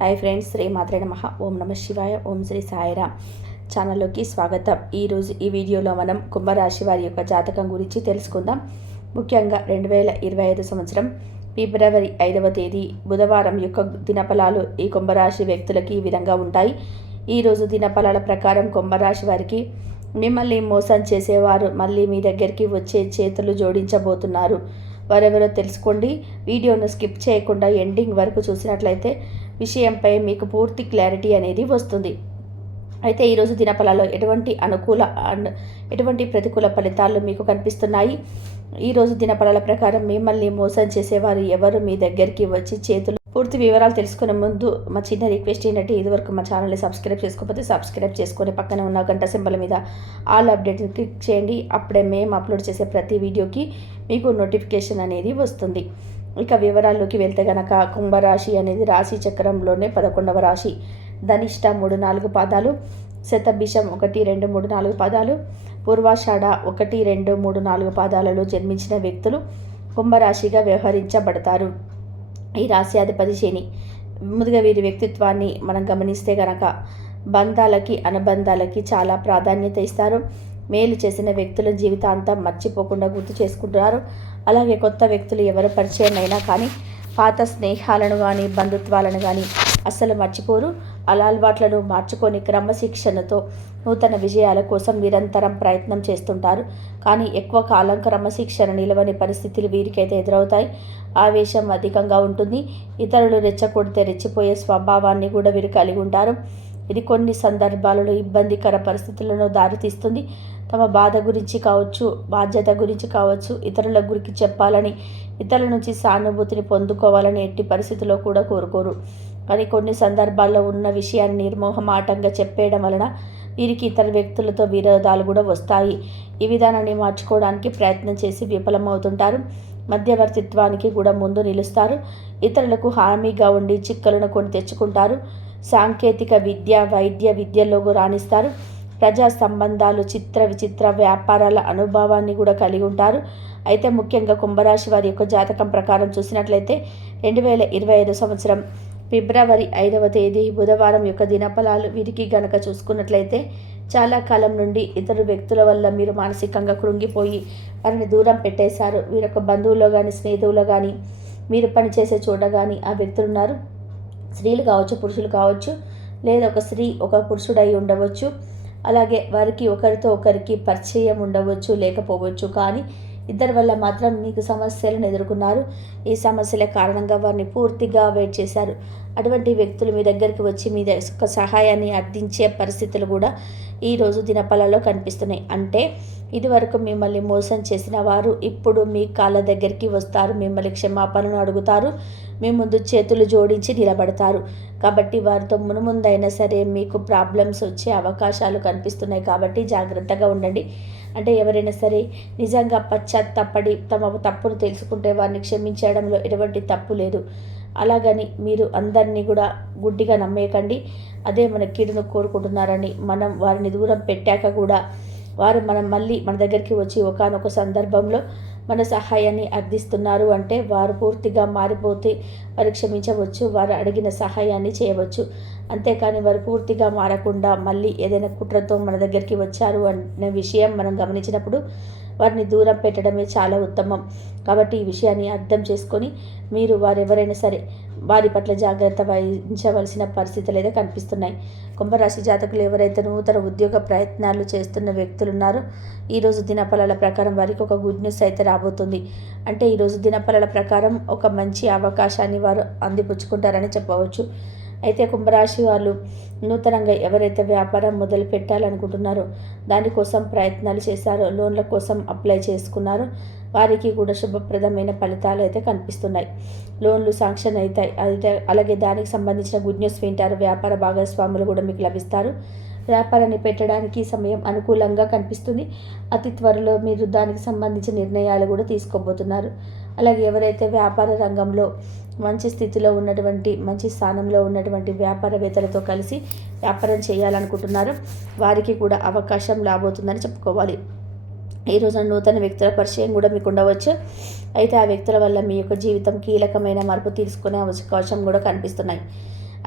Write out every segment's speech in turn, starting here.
Hi friends, Shri మాత్రే నమః. ఓం నమ శివాయ. ఓం శ్రీ సాయిరామ్ ఛానల్లోకి స్వాగతం. ఈరోజు ఈ వీడియోలో మనం కుంభరాశి వారి యొక్క జాతకం గురించి తెలుసుకుందాం. ముఖ్యంగా 2025 సంవత్సరం ఫిబ్రవరి 5వ తేదీ బుధవారం యొక్క దినఫలాలు ఈ కుంభరాశి వ్యక్తులకి ఈ విధంగా ఉంటాయి. ఈరోజు దినఫలాల ప్రకారం కుంభరాశి వారికి మిమ్మల్ని మోసం చేసేవారు మళ్ళీ మీ దగ్గరికి వచ్చే చేతులు జోడించబోతున్నారు. వారెవరో తెలుసుకోండి. వీడియోను స్కిప్ చేయకుండా ఎండింగ్ వరకు చూసినట్లయితే విషయంపై మీకు పూర్తి క్లారిటీ అనేది వస్తుంది. అయితే ఈరోజు దినఫలాల్లో ఎటువంటి ప్రతికూల ఫలితాలు మీకు కనిపిస్తున్నాయి. ఈరోజు దినఫలాల ప్రకారం మిమ్మల్ని మోసం చేసేవారు ఎవరు మీ దగ్గరికి వచ్చి చేతులు పూర్తి వివరాలు తెలుసుకునే ముందు మా చిన్న రిక్వెస్ట్ ఏంటంటే, ఇదివరకు మా ఛానల్ని సబ్స్క్రైబ్ చేసుకోకపోతే సబ్స్క్రైబ్ చేసుకొని పక్కన ఉన్న గంట సింబల్ మీద ఆల్ అప్డేట్ని క్లిక్ చేయండి. అప్పుడే మేము అప్లోడ్ చేసే ప్రతి వీడియోకి మీకు నోటిఫికేషన్ అనేది వస్తుంది. ఇక వివరాల్లోకి వెళ్తే గనక కుంభరాశి అనేది రాశి చక్రంలోనే 11వ రాశి. ధనిష్ట 3-4 పాదాలు, శతభిషం 1-2-3-4 పాదాలు, పూర్వాషాఢ 1-2-3-4 పాదాలలో జన్మించిన వ్యక్తులు కుంభరాశిగా వ్యవహరించబడతారు. ఈ రాశి అధిపతి శని. ముందుగా వీరి వ్యక్తిత్వాన్ని మనం గమనిస్తే గనక బంధాలకి అనుబంధాలకి చాలా ప్రాధాన్యత ఇస్తారు. మేలు చేసిన వ్యక్తుల జీవితాంతం మర్చిపోకుండా గుర్తు చేసుకుంటారు. అలాగే కొత్త వ్యక్తులు ఎవరు పరిచయం అయినా కానీ పాత స్నేహాలను కానీ బంధుత్వాలను కానీ అస్సలు మర్చిపోరు. అలవాట్లను మార్చుకొని క్రమశిక్షణతో నూతన విజయాల కోసం నిరంతరం ప్రయత్నం చేస్తుంటారు. కానీ ఎక్కువ కాలం క్రమశిక్షణ నిలవని పరిస్థితులు వీరికైతే ఎదురవుతాయి. ఆవేశం అధికంగా ఉంటుంది. ఇతరులు రెచ్చగొడితే రెచ్చిపోయే స్వభావాన్ని కూడా వీరు కలిగి ఉంటారు. ఇది కొన్ని సందర్భాలలో ఇబ్బందికర పరిస్థితులను దారితీస్తుంది. తమ బాధ గురించి కావచ్చు, బాధ్యత గురించి కావచ్చు, ఇతరుల గురించి చెప్పాలని, ఇతరుల నుంచి సానుభూతిని పొందుకోవాలని ఎట్టి పరిస్థితుల్లో కూడా కోరుకోరు. కానీ కొన్ని సందర్భాల్లో ఉన్న విషయాన్ని నిర్మోహమాటంగా చెప్పేయడం వలన వీరికి ఇతర వ్యక్తులతో విరోధాలు కూడా వస్తాయి. ఈ విధానాన్ని మార్చుకోవడానికి ప్రయత్నం చేసి విఫలమవుతుంటారు. మధ్యవర్తిత్వానికి కూడా ముందు నిలుస్తారు. ఇతరులకు హామీగా ఉండి చిక్కలను కొని తెచ్చుకుంటారు. సాంకేతిక విద్య, వైద్య విద్యలో రాణిస్తారు. ప్రజా సంబంధాలు, విచిత్ర వ్యాపారాల అనుభవాన్ని కూడా కలిగి ఉంటారు. అయితే ముఖ్యంగా కుంభరాశి వారి యొక్క జాతకం ప్రకారం చూసినట్లయితే 2025 సంవత్సరం ఫిబ్రవరి 5వ తేదీ బుధవారం యొక్క దినఫలాలు వీరికి గనక చూసుకున్నట్లయితే చాలా కాలం నుండి ఇతర వ్యక్తుల వల్ల మీరు మానసికంగా కృంగిపోయి వారిని దూరం పెట్టేశారు. వీరొక బంధువులో కానీ స్నేహితులు కానీ మీరు పనిచేసే చోట కానీ ఆ వ్యక్తులు ఉన్నారు. స్త్రీలు కావచ్చు, పురుషులు కావచ్చు, లేదా ఒక స్త్రీ ఒక పురుషుడై ఉండవచ్చు. అలాగే వారికి ఒకరితో ఒకరికి పరిచయం ఉండవచ్చు, లేకపోవచ్చు. కానీ ఇద్దరి వల్ల మాత్రం మీకు సమస్యలను ఎదుర్కొన్నారు. ఈ సమస్యల కారణంగా వారిని పూర్తిగా వెయిట్ చేశారు. అటువంటి వ్యక్తులు మీ దగ్గరికి వచ్చి మీ యొక్క సహాయాన్ని అర్థించే పరిస్థితులు కూడా ఈరోజు దినఫలాల్లో కనిపిస్తున్నాయి. అంటే ఇదివరకు మిమ్మల్ని మోసం చేసిన వారు ఇప్పుడు మీ కాళ్ళ దగ్గరికి వస్తారు. మిమ్మల్ని క్షమాపణను అడుగుతారు. మీ ముందు చేతులు జోడించి నిలబడతారు. కాబట్టి వారితో మునుముందైనా సరే మీకు ప్రాబ్లమ్స్ వచ్చే అవకాశాలు కనిపిస్తున్నాయి. కాబట్టి జాగ్రత్తగా ఉండండి. అంటే ఎవరైనా సరే నిజంగా పశ్చాత్తాపడి తమ తప్పును తెలుసుకుంటే వారిని క్షమించడంలో ఎటువంటి తప్పు లేదు. అలాగని మీరు అందరినీ కూడా గుడ్డిగా నమ్మేయకండి. అదే మన కీడును కోరుకుంటున్నారని మనం వారిని దూరం పెట్టాక కూడా వారు మళ్ళీ మన దగ్గరికి వచ్చి ఒకానొక సందర్భంలో మన సహాయాన్ని అర్థిస్తున్నారు అంటే వారు పూర్తిగా మారిపోతే వారు క్షమించవచ్చు, వారు అడిగిన సహాయాన్ని చేయవచ్చు. అంతేకాని వారు పూర్తిగా మారకుండా మళ్ళీ ఏదైనా కుట్రతో మన దగ్గరికి వచ్చారు అనే విషయం మనం గమనించినప్పుడు వారిని దూరం పెట్టడమే చాలా ఉత్తమం. కాబట్టి ఈ విషయాన్ని అర్థం చేసుకొని మీరు వారెవరైనా సరే వారి పట్ల జాగ్రత్త వహించవలసిన పరిస్థితులు అయితే కనిపిస్తున్నాయి. కుంభరాశి జాతకులు ఎవరైతే నూతన ఉద్యోగ ప్రయత్నాలు చేస్తున్న వ్యక్తులు ఉన్నారో ఈరోజు దినఫలాల ప్రకారం వారికి ఒక గుడ్ న్యూస్ అయితే రాబోతుంది. అంటే ఈరోజు దినఫలాల ప్రకారం ఒక మంచి అవకాశాన్ని వారు అందిపుచ్చుకుంటారని చెప్పవచ్చు. అయితే కుంభరాశి వాళ్ళు నూతనంగా ఎవరైతే వ్యాపారం మొదలు పెట్టాలనుకుంటున్నారో దానికోసం ప్రయత్నాలు చేశారో, లోన్ల కోసం అప్లై చేసుకున్నారో వారికి కూడా శుభప్రదమైన ఫలితాలు అయితే కనిపిస్తున్నాయి. లోన్లు శాంక్షన్ అవుతాయి. అలాగే దానికి సంబంధించిన గుడ్ న్యూస్ వింటారు. వ్యాపార భాగస్వాములు కూడా మీకు లభిస్తారు. వ్యాపారాన్ని పెట్టడానికి సమయం అనుకూలంగా కనిపిస్తుంది. అతి త్వరలో మీరు దానికి సంబంధించిన నిర్ణయాలు కూడా తీసుకోబోతున్నారు. అలాగే ఎవరైతే వ్యాపార రంగంలో మంచి స్థితిలో ఉన్నటువంటి, మంచి స్థానంలో ఉన్నటువంటి వ్యాపారవేత్తలతో కలిసి వ్యాపారం చేయాలనుకుంటున్నారో వారికి కూడా అవకాశం రాబోతుందని చెప్పుకోవాలి. ఈ రోజున నూతన వ్యక్తుల పరిచయం కూడా మీకు ఉండవచ్చు. అయితే ఆ వ్యక్తుల వల్ల మీ యొక్క జీవితం కీలకమైన మార్పు తీసుకునే అవకాశం కూడా కనిపిస్తున్నాయి.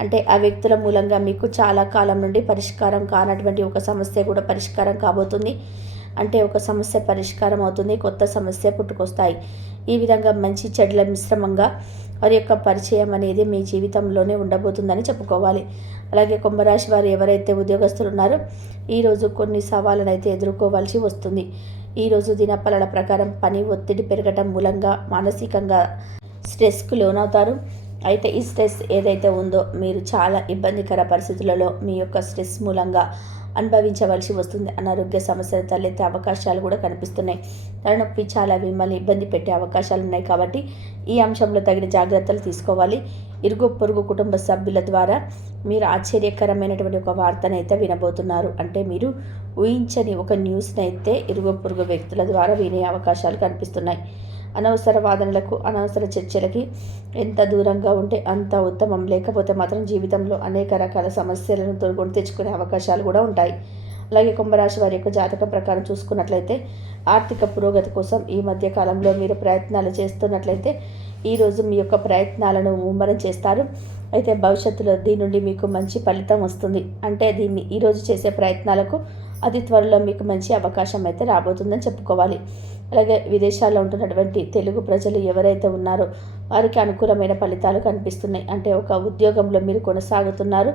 అంటే ఆ వ్యక్తుల మూలంగా మీకు చాలా కాలం నుండి పరిష్కారం కానటువంటి ఒక సమస్య కూడా పరిష్కారం కాబోతుంది. అంటే ఒక సమస్య పరిష్కారం అవుతుంది, కొత్త సమస్య పుట్టుకొస్తాయి. ఈ విధంగా మంచి చెడుల మిశ్రమంగా వారి యొక్క పరిచయం అనేది మీ జీవితంలోనే ఉండబోతుందని చెప్పుకోవాలి. అలాగే కుంభరాశి వారు ఎవరైతే ఉద్యోగస్తులు ఉన్నారో ఈరోజు కొన్ని సవాళ్ళను అయితే ఎదుర్కోవాల్సి వస్తుంది. ఈరోజు దినఫలాల ప్రకారం పని ఒత్తిడి పెరగటం మూలంగా మానసికంగా స్ట్రెస్కు లోనవుతారు. అయితే ఈ స్ట్రెస్ ఏదైతే ఉందో మీరు చాలా ఇబ్బందికర పరిస్థితులలో మీ యొక్క స్ట్రెస్ మూలంగా అనుభవించవలసి వస్తుంది. అనారోగ్య సమస్యలు తలెత్తే అవకాశాలు కూడా కనిపిస్తున్నాయి. తలనొప్పి చాలా మిమ్మల్ని ఇబ్బంది పెట్టే అవకాశాలు ఉన్నాయి. కాబట్టి ఈ అంశంలో తగిన జాగ్రత్తలు తీసుకోవాలి. ఇరుగు పొరుగు కుటుంబ సభ్యుల ద్వారా మీరు ఆశ్చర్యకరమైనటువంటి ఒక వార్తనైతే వినబోతున్నారు. అంటే మీరు ఊహించని ఒక న్యూస్ని అయితే ఇరుగు పొరుగు వ్యక్తుల ద్వారా వినే అవకాశాలు కనిపిస్తున్నాయి. అనవసర వాదనలకు, అనవసర చర్చలకి ఎంత దూరంగా ఉంటే అంత ఉత్తమం. లేకపోతే మాత్రం జీవితంలో అనేక రకాల సమస్యలను కొని తెచ్చుకునే అవకాశాలు కూడా ఉంటాయి. అలాగే కుంభరాశి వారి యొక్క జాతకం ప్రకారం చూసుకున్నట్లయితే ఆర్థిక పురోగతి కోసం ఈ మధ్య కాలంలో మీరు ప్రయత్నాలు చేస్తున్నట్లయితే ఈరోజు మీ యొక్క ప్రయత్నాలను ముమ్మరం చేస్తారు. అయితే భవిష్యత్తులో దీని నుండి మీకు మంచి ఫలితం వస్తుంది. అంటే దీన్ని ఈరోజు చేసే ప్రయత్నాలకు అతి త్వరలో మీకు మంచి అవకాశం అయితే రాబోతుందని చెప్పుకోవాలి. అలాగే విదేశాల్లో ఉంటున్నటువంటి తెలుగు ప్రజలు ఎవరైతే ఉన్నారో వారికి అనుకూలమైన ఫలితాలు కనిపిస్తున్నాయి. అంటే ఒక ఉద్యోగంలో మీరు కొనసాగుతున్నారు,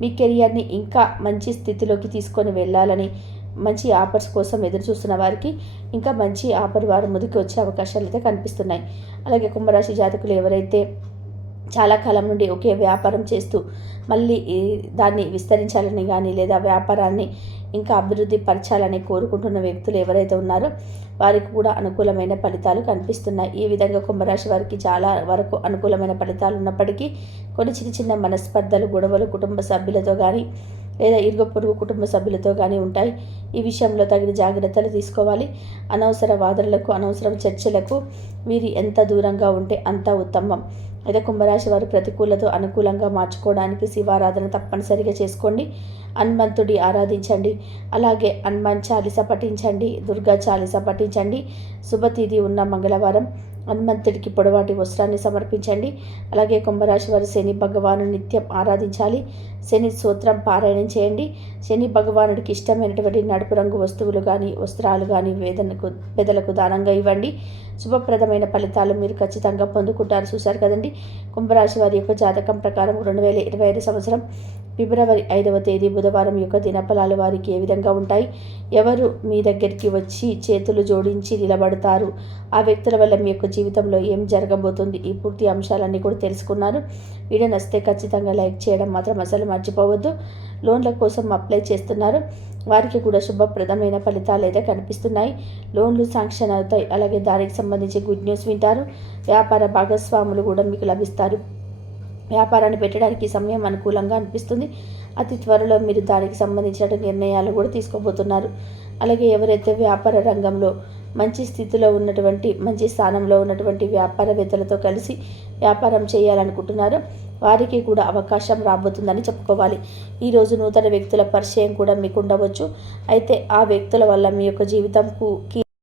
మీ కెరియర్ని ఇంకా మంచి స్థితిలోకి తీసుకొని వెళ్ళాలని, మంచి ఆఫర్స్ కోసం ఎదురు చూస్తున్న వారికి ఇంకా మంచి ఆఫర్ వారి ముందుకు వచ్చే అవకాశాలు అయితే కనిపిస్తున్నాయి. అలాగే కుంభరాశి జాతకులు ఎవరైతే చాలా కాలం నుండి ఒకే వ్యాపారం చేస్తూ మళ్ళీ దాన్ని విస్తరించాలని కానీ లేదా వ్యాపారాన్ని ఇంకా అభివృద్ధి పరచాలని కోరుకుంటున్న వ్యక్తులు ఎవరైతే ఉన్నారో వారికి కూడా అనుకూలమైన ఫలితాలు కనిపిస్తున్నాయి. ఈ విధంగా కుంభరాశి వారికి చాలా వరకు అనుకూలమైన ఫలితాలు ఉన్నప్పటికీ కొన్ని చిన్న చిన్న మనస్పర్ధలు, గొడవలు కుటుంబ సభ్యులతో కానీ లేదా ఇరుగు పొరుగు కుటుంబ సభ్యులతో కానీ ఉంటాయి. ఈ విషయంలో తగిన జాగ్రత్తలు తీసుకోవాలి. అనవసర వాదనలకు, అనవసర చర్చలకు వీరు ఎంత దూరంగా ఉంటే అంత ఉత్తమం. అయితే కుంభరాశి వారు ప్రతికూలతో అనుకూలంగా మార్చుకోవడానికి శివారాధన తప్పనిసరిగా చేసుకోండి. హనుమంతుడి ఆరాధించండి. అలాగే హనుమాన్ చాలీస పఠించండి, దుర్గా చాలీస పఠించండి. శుభతిథి ఉన్న మంగళవారం హనుమంతుడికి పొడవాటి వస్త్రాన్ని సమర్పించండి. అలాగే కుంభరాశి వారు శని భగవాను నిత్యం ఆరాధించాలి. శని స్తోత్రం పారాయణం చేయండి. శని భగవానుడికి ఇష్టమైనటువంటి నడుపు రంగు వస్తువులు కానీ, వస్త్రాలు కానీ పేదలకు దానంగా ఇవ్వండి. శుభప్రదమైన ఫలితాలు మీరు ఖచ్చితంగా పొందుకుంటారు. చూశారు కదండి, కుంభరాశి వారి యొక్క జాతకం ప్రకారం 2025 సంవత్సరం ఫిబ్రవరి 5వ తేదీ బుధవారం యొక్క దినఫలాలు వారికి ఏ విధంగా ఉంటాయి, ఎవరు మీ దగ్గరికి వచ్చి చేతులు జోడించి నిలబడతారు, ఆ వ్యక్తుల వల్ల మీ యొక్క జీవితంలో ఏం జరగబోతుంది, ఈ పూర్తి అంశాలన్నీ కూడా తెలుసుకున్నారు. వీడియో నచ్చితే ఖచ్చితంగా లైక్ చేయడం మాత్రం అసలు మర్చిపోవద్దు. లోన్ల కోసం అప్లై చేస్తున్నారు వారికి కూడా శుభప్రదమైన ఫలితాలు అయితే కనిపిస్తున్నాయి. లోన్లు శాంక్షన్ అవుతాయి. అలాగే దానికి సంబంధించి గుడ్ న్యూస్ వింటారు. వ్యాపార భాగస్వాములు కూడా మీకు లభిస్తారు. వ్యాపారాన్ని పెట్టడానికి సమయం అనుకూలంగా అనిపిస్తుంది. అతి త్వరలో మీరు దానికి సంబంధించిన నిర్ణయాలు కూడా తీసుకోబోతున్నారు. అలాగే ఎవరైతే వ్యాపార రంగంలో మంచి స్థితిలో ఉన్నటువంటి, మంచి స్థానంలో ఉన్నటువంటి వ్యాపారవేత్తలతో కలిసి వ్యాపారం చేయాలనుకుంటున్నారో వారికి కూడా అవకాశం రాబోతుందని చెప్పుకోవాలి. ఈరోజు నూతన వ్యక్తుల పరిచయం కూడా మీకు ఉండవచ్చు. అయితే ఆ వ్యక్తుల వల్ల మీ యొక్క జీవితంకు